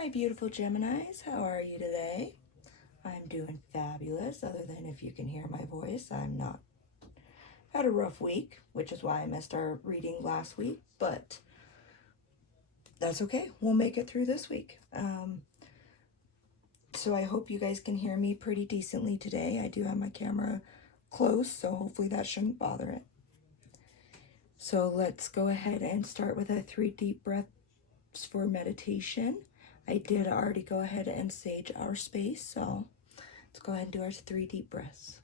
My beautiful Geminis, how are you today? I'm doing fabulous, other than if you can hear my voice, I'm not. Had a rough week, which is why I missed our reading last week, but that's okay. We'll make it through this week. So I hope you guys can hear me pretty decently today. I do have my camera close, so hopefully that shouldn't bother it. So let's go ahead and start with a 3 deep breaths for meditation. I did already go ahead and sage our space, so let's go ahead and do our 3 deep breaths.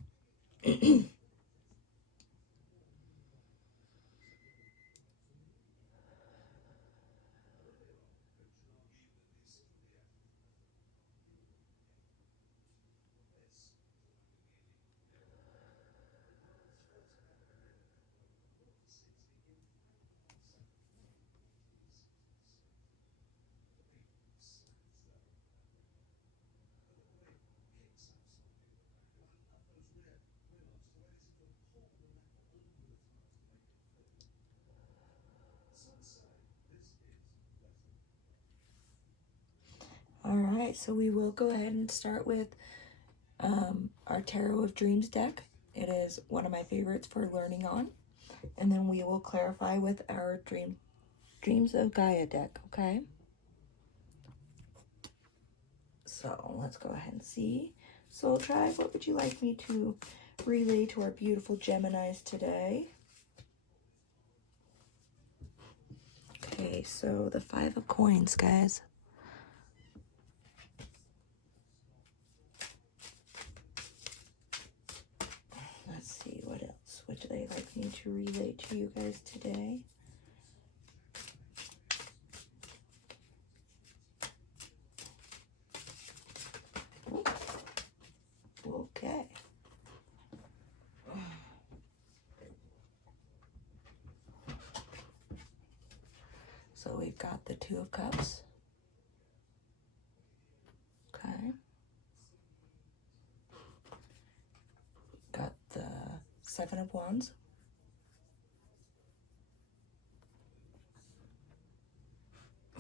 All right, so we will go ahead and start with our Tarot of Dreams deck. It is one of my favorites for learning on. And then we will clarify with our Dreams of Gaia deck, okay? So let's go ahead and see. Soul Tribe, what would you like me to relay to our beautiful Geminis today? Okay, so the 5 of Coins, guys. Let's see, what else would they like me to relay to you guys today? Okay. So we've got the 2 of Cups. Okay. Got the 7 of Wands.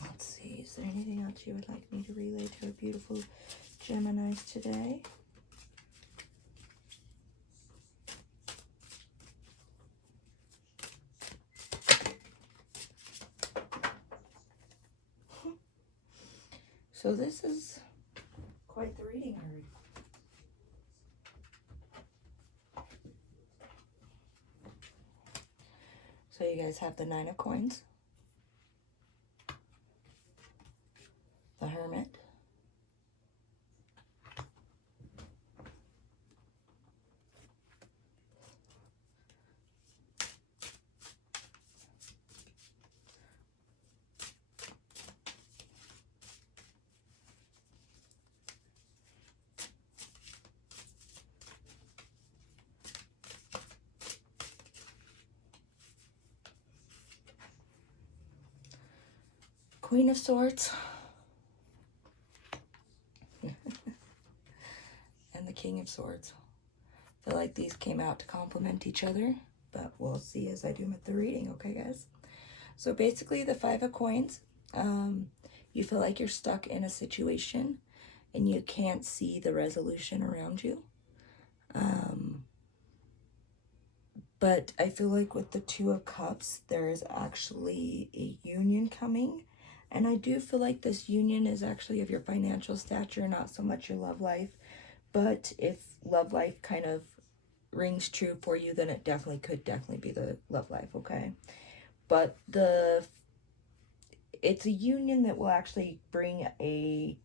Let's see, is there anything else you would like me to relay to our beautiful Geminis today? So this is quite the reading I read. So you guys have the 9 of Coins, the Hermit, Queen of Swords, and the King of Swords. I feel like these came out to complement each other, but we'll see as I do the reading, okay, guys? So basically, the 5 of Coins, you feel like you're stuck in a situation and you can't see the resolution around you. But I feel like with the 2 of Cups, there is actually a union coming. And I do feel like this union is actually of your financial stature, not so much your love life. But if love life kind of rings true for you, then it could definitely be the love life, okay? But it's a union that will actually bring a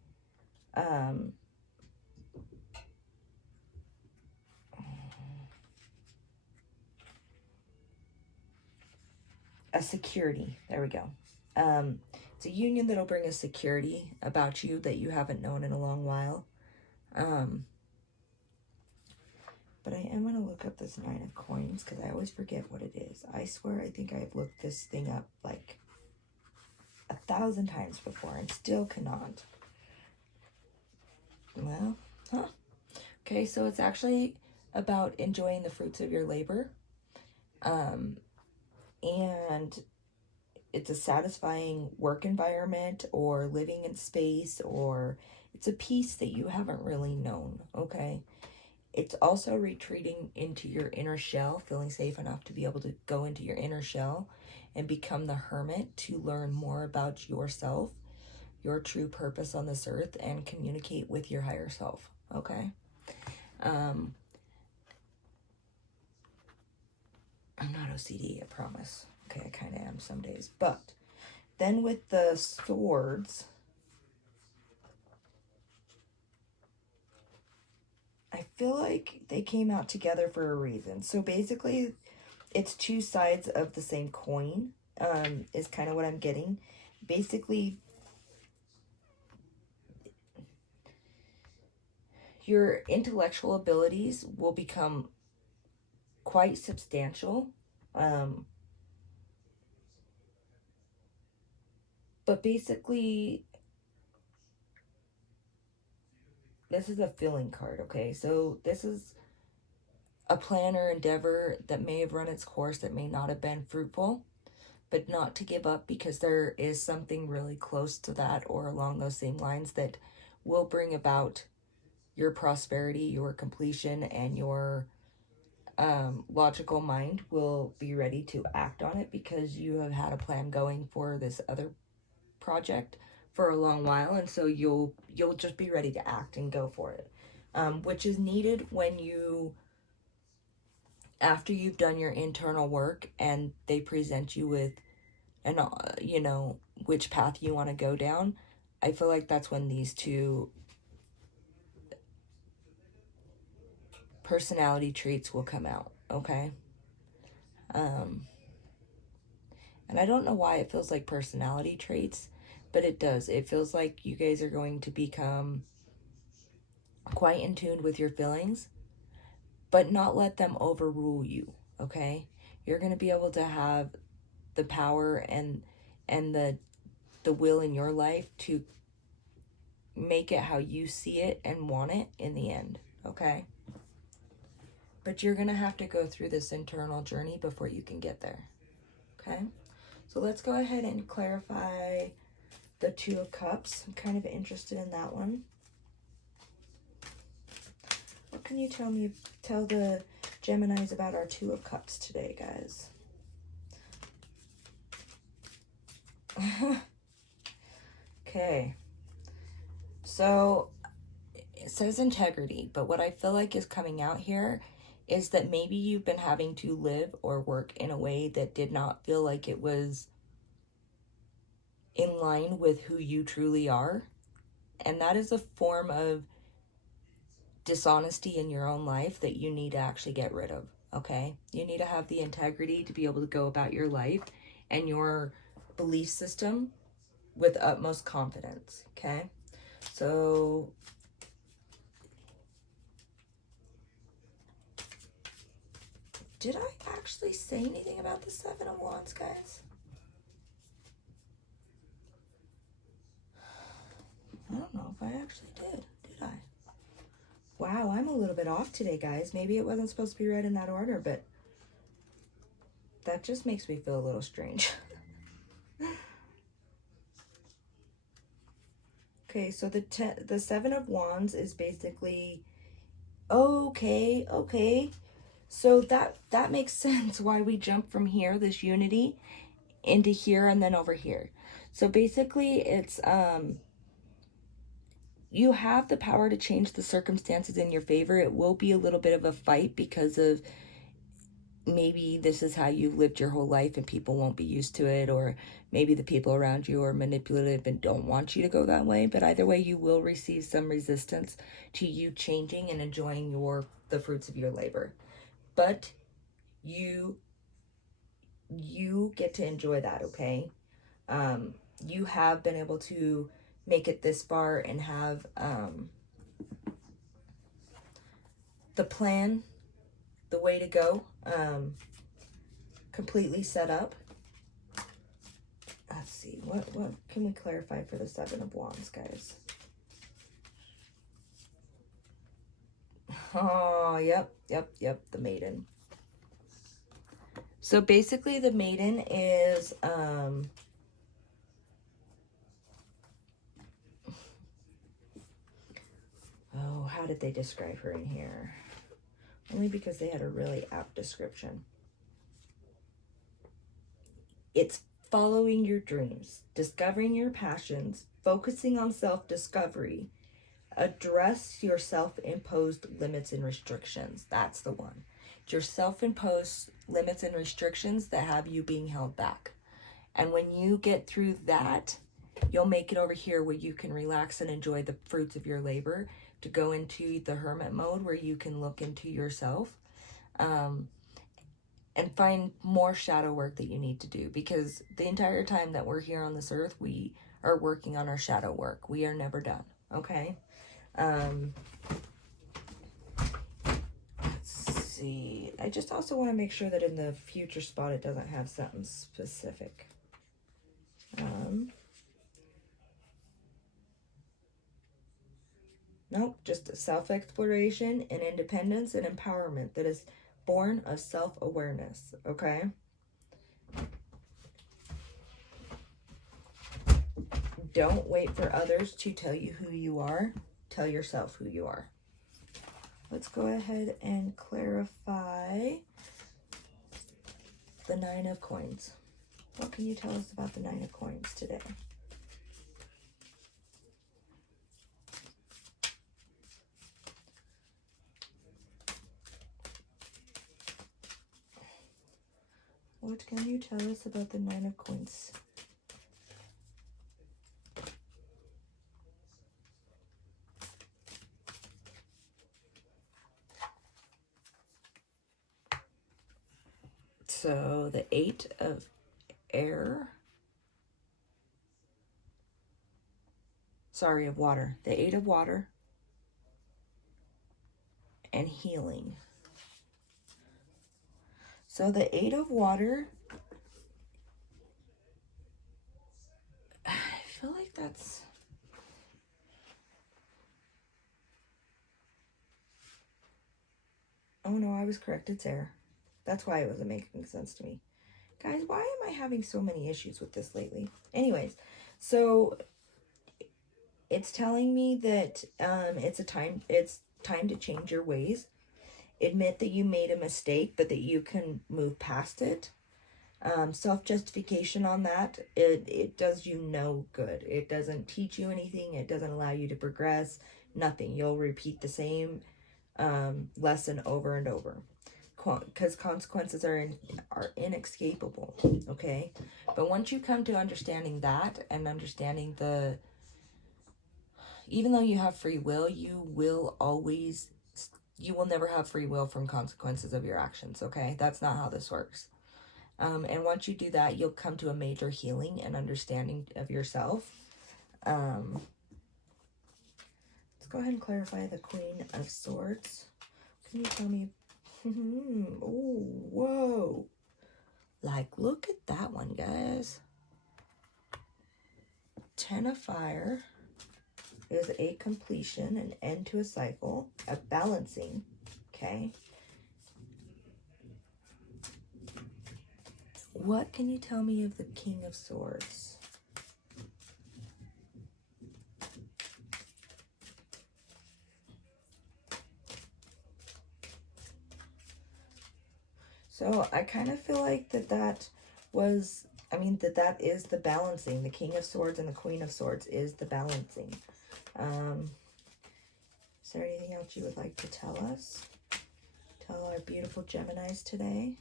security. There we go. It's a union that'll bring a security about you that you haven't known in a long while. But I am going to look up this 9 of Coins because I always forget what it is. I swear I think I've looked this thing up like 1,000 times before and still cannot. Well, okay, so it's actually about enjoying the fruits of your labor. And it's a satisfying work environment or living in space, or it's a peace that you haven't really known, okay? It's also retreating into your inner shell, feeling safe enough to be able to go into your inner shell and become the hermit to learn more about yourself, your true purpose on this earth, and communicate with your higher self, okay? I'm not OCD, I promise. Okay, I kind of am some days. But then with the swords, I feel like they came out together for a reason. So basically, it's two sides of the same coin, is kind of what I'm getting. Basically, your intellectual abilities will become quite substantial. But basically, this is a filling card, okay? So this is a plan or endeavor that may have run its course, that may not have been fruitful, but not to give up, because there is something really close to that or along those same lines that will bring about your prosperity, your completion, and your logical mind will be ready to act on it, because you have had a plan going for this other project for a long while, and so you'll just be ready to act and go for it, which is needed when you, after you've done your internal work and they present you with an which path you want to go down. I feel like that's when these two personality traits will come out, okay? And I don't know why it feels like personality traits, but it does. It feels like you guys are going to become quite in tune with your feelings, but not let them overrule you, okay? You're going to be able to have the power and the will in your life to make it how you see it and want it in the end, okay? But you're going to have to go through this internal journey before you can get there, okay? So let's go ahead and clarify the Two of Cups. I'm kind of interested in that one. What can you tell the Geminis about our Two of Cups today, guys? Okay. So it says integrity, but what I feel like is coming out here is that maybe you've been having to live or work in a way that did not feel like it was in line with who you truly are. And that is a form of dishonesty in your own life that you need to actually get rid of, okay? You need to have the integrity to be able to go about your life and your belief system with utmost confidence, okay? So did I actually say anything about the Seven of Wands, guys? I don't know if I actually did I? Wow, I'm a little bit off today, guys. Maybe it wasn't supposed to be read in that order, but that just makes me feel a little strange. Okay, so the Seven of Wands is basically, okay. So that makes sense why we jump from here, this unity, into here and then over here. So basically it's you have the power to change the circumstances in your favor. It will be a little bit of a fight because of maybe this is how you've lived your whole life and people won't be used to it, or maybe the people around you are manipulative and don't want you to go that way. But either way, you will receive some resistance to you changing and enjoying the fruits of your labor. But you get to enjoy that, okay? You have been able to make it this far and have the plan, the way to go, completely set up. Let's see, what can we clarify for the Seven of Wands, guys? Oh, yep, the Maiden. So basically the maiden is, oh, how did they describe her in here? Only because they had a really apt description. It's following your dreams, discovering your passions, focusing on self-discovery, address your self-imposed limits and restrictions. That's the one. It's your self-imposed limits and restrictions that have you being held back. And when you get through that, you'll make it over here where you can relax and enjoy the fruits of your labor, to go into the hermit mode where you can look into yourself, and find more shadow work that you need to do. Because the entire time that we're here on this earth, we are working on our shadow work. We are never done, okay? Let's see. I just also want to make sure that in the future spot it doesn't have something specific. Nope, just self-exploration and independence and empowerment that is born of self-awareness, okay? Don't wait for others to tell you who you are. Tell yourself who you are. Let's go ahead and clarify the 9 of coins. What can you tell us about the 9 of coins today? What can you tell us about the 9 of coins? So the 8 of air. Sorry, of water. The 8 of water and healing. So the 8 of water, I feel like that's... Oh no, I was correct. It's air. That's why it wasn't making sense to me. Guys, why am I having so many issues with this lately? Anyways, so it's telling me that it's time to change your ways. Admit that you made a mistake, but that you can move past it. Self-justification on that, it does you no good. It doesn't teach you anything. It doesn't allow you to progress. Nothing. You'll repeat the same lesson over and over, because consequences are inescapable, okay? But once you come to understanding that, and understanding even though you have free will, you will never have free will from consequences of your actions, okay? That's not how this works. And once you do that, you'll come to a major healing and understanding of yourself. Let's go ahead and clarify the Queen of Swords. Can you tell me? Oh, whoa. Like, look at that one, guys. 10 of fire is a completion, an end to a cycle, a balancing, okay? What can you tell me of the King of Swords? So I kind of feel like that was, that is the balancing. The King of Swords and the Queen of Swords is the balancing. Is there anything else you would like to tell us? Tell our beautiful Geminis today?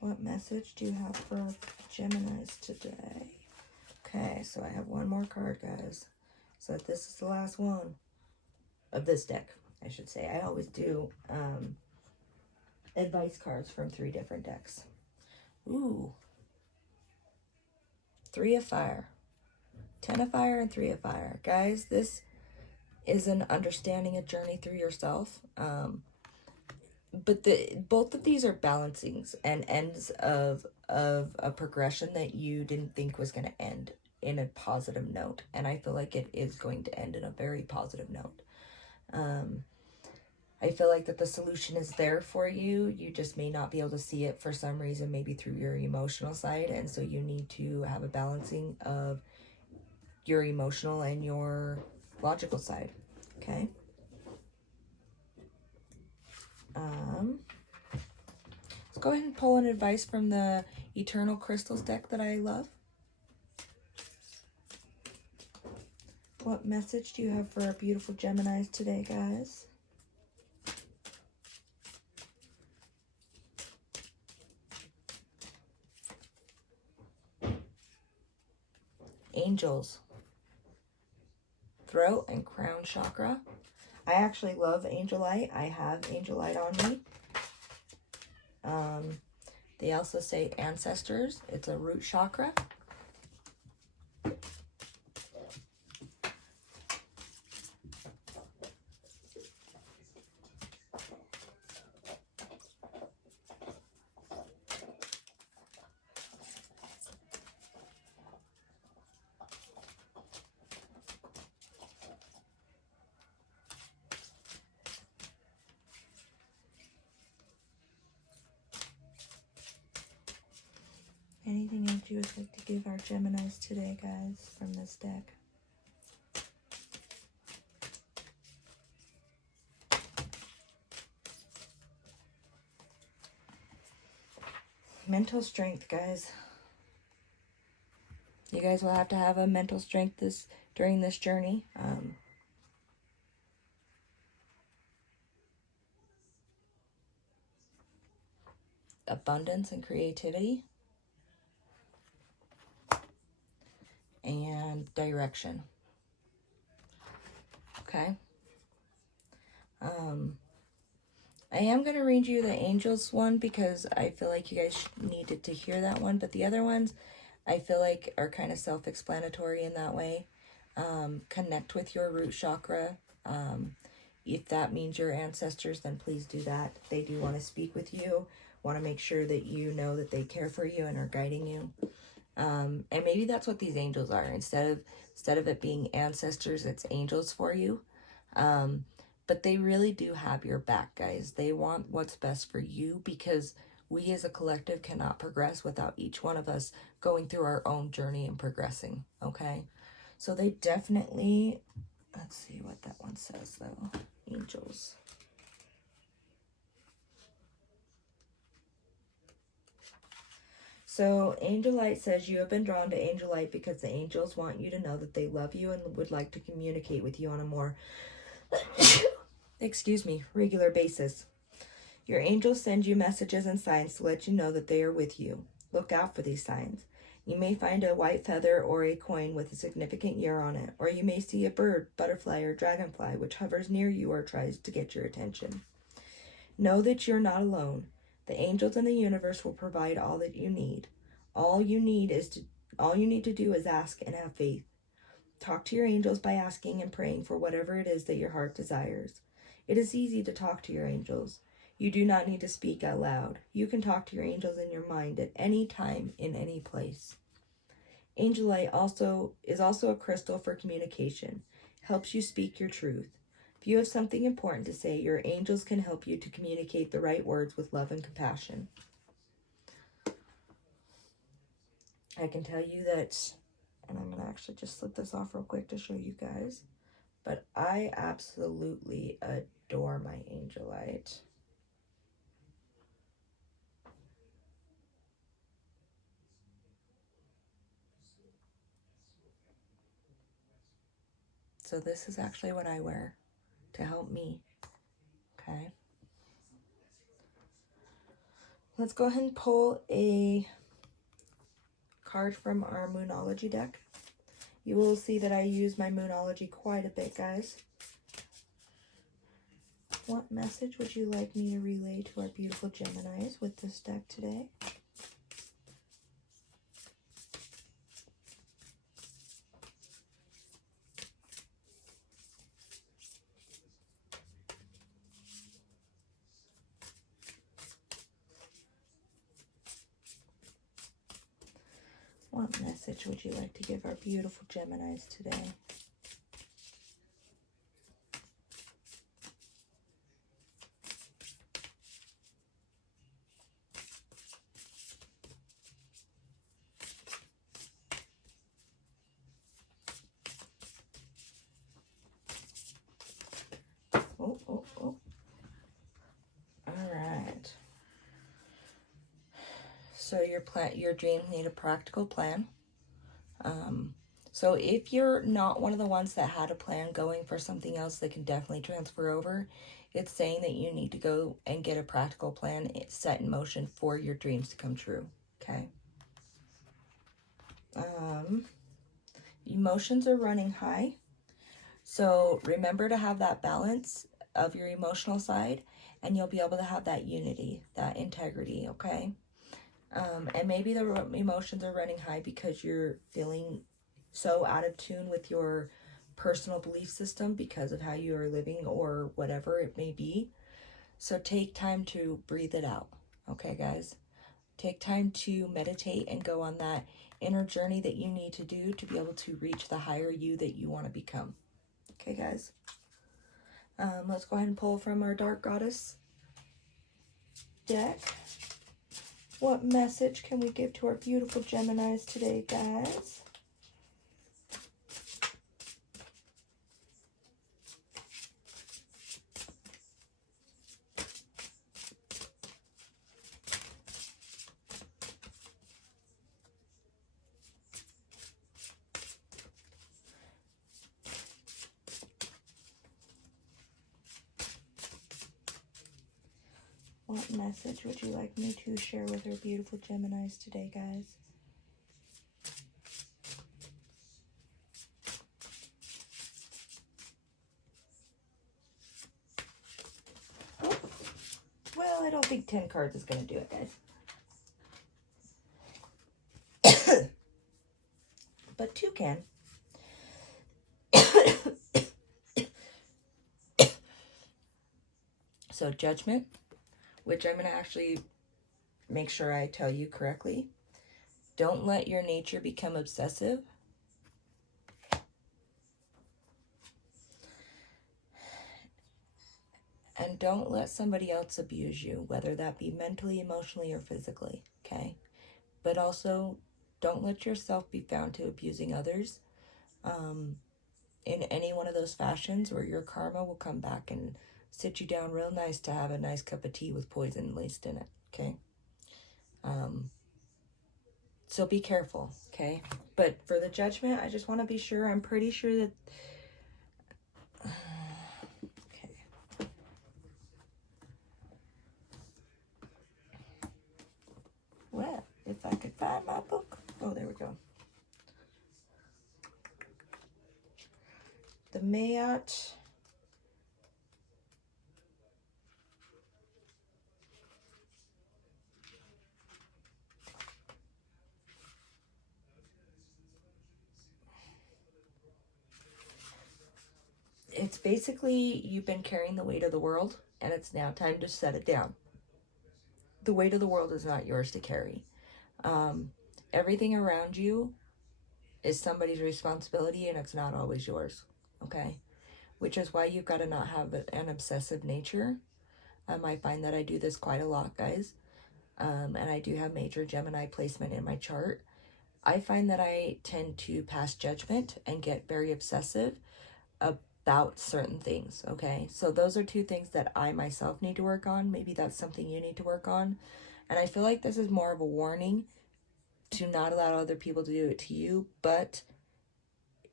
What message do you have for our Geminis today? Okay, so I have one more card, guys. So this is the last one of this deck, I should say. I always do advice cards from 3 different decks. Ooh. 3 of fire. 10 of fire and 3 of fire. Guys, this is an understanding, a journey through yourself. But both of these are balancings and ends of a progression that you didn't think was going to end in a positive note. And I feel like it is going to end in a very positive note. I feel like that the solution is there for you. You just may not be able to see it for some reason, maybe through your emotional side. And so you need to have a balancing of your emotional and your logical side. Okay. Let's go ahead and pull an advice from the Eternal Crystals deck that I love. What message do you have for our beautiful Geminis today, guys? Angels. Throat and crown chakra. I actually love angelite. I have angelite on me. They also say ancestors. It's a root chakra. Anything else you would like to give our Geminis today, guys, from this deck? Mental strength, guys. You guys will have to have a mental strength during this journey. Abundance and creativity. And direction. Okay. I am going to read you the angels one because I feel like you guys needed to hear that one. But the other ones I feel like are kind of self-explanatory in that way. Connect with your root chakra. If that means your ancestors, then please do that. They do want to speak with you. Want to make sure that you know that they care for you and are guiding you. And maybe that's what these angels are. Instead of it being ancestors, it's angels for you. But they really do have your back, guys. They want what's best for you because we as a collective cannot progress without each one of us going through our own journey and progressing, okay? So they definitely, let's see what that one says though. Angels. So Angelite says you have been drawn to Angelite because the angels want you to know that they love you and would like to communicate with you on a more regular basis. Your angels send you messages and signs to let you know that they are with you. Look out for these signs. You may find a white feather or a coin with a significant year on it, or you may see a bird, butterfly, or dragonfly which hovers near you or tries to get your attention. Know that you're not alone. The angels in the universe will provide all that you need. All you need to do is ask and have faith. Talk to your angels by asking and praying for whatever it is that your heart desires. It is easy to talk to your angels. You do not need to speak out loud. You can talk to your angels in your mind at any time, in any place. Angelite is also a crystal for communication. Helps you speak your truth. If you have something important to say, your angels can help you to communicate the right words with love and compassion. I can tell you that, and I'm going to actually just slip this off real quick to show you guys, but I absolutely adore my Angelite. So this is actually what I wear to help me, okay? Let's go ahead and pull a card from our Moonology deck. You will see that I use my Moonology quite a bit, guys. What message would you like me to relay to our beautiful Geminis with this deck today? What message would you like to give our beautiful Geminis today? Oh, oh, oh. All right. So your dreams need a practical plan. So if you're not one of the ones that had a plan going for something else that can definitely transfer over, it's saying that you need to go and get a practical plan set in motion for your dreams to come true. Okay. Emotions are running high. So remember to have that balance of your emotional side, and you'll be able to have that unity, that integrity, okay? And maybe the emotions are running high because you're feeling so out of tune with your personal belief system because of how you are living or whatever it may be. So take time to breathe it out, okay, guys? Take time to meditate and go on that inner journey that you need to do to be able to reach the higher you that you want to become. Okay, guys? Let's go ahead and pull from our Dark Goddess deck. What message can we give to our beautiful Geminis today, guys? What message would you like me to share with our beautiful Geminis today, guys? Oh, well, I don't think 10 cards is going to do it, guys. But 2 can. So, Judgment, which I'm going to actually make sure I tell you correctly. Don't let your nature become obsessive. And don't let somebody else abuse you, whether that be mentally, emotionally, or physically, okay? But also, don't let yourself be found to abusing others in any one of those fashions, or your karma will come back and sit you down real nice to have a nice cup of tea with poison laced in it, okay? So be careful, okay? But for the Judgment, I just want to be sure. I'm pretty sure that... Okay. Well, if I could find my book. Oh, there we go. The Mayat. It's basically you've been carrying the weight of the world, and it's now time to set it down. The weight of the world is not yours to carry. Everything around you is somebody's responsibility, and it's not always yours, okay? Which is why you've got to not have an obsessive nature. I find that I do this quite a lot, guys. And I do have major Gemini placement in my chart. I find that I tend to pass judgment and get very obsessive about certain things, okay? So those are 2 things that I myself need to work on. Maybe that's something you need to work on. And I feel like this is more of a warning to not allow other people to do it to you. But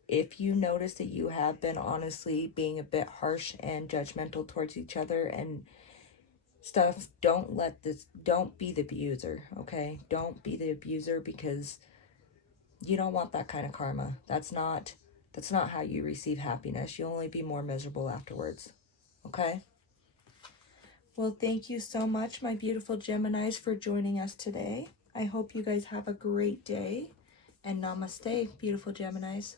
if you notice that you have been honestly being a bit harsh and judgmental towards each other and stuff, don't be the abuser, okay? Don't be the abuser, because you don't want that kind of karma. That's not how you receive happiness. You'll only be more miserable afterwards, okay? Well, thank you so much, my beautiful Geminis, for joining us today. I hope you guys have a great day, and namaste, beautiful Geminis.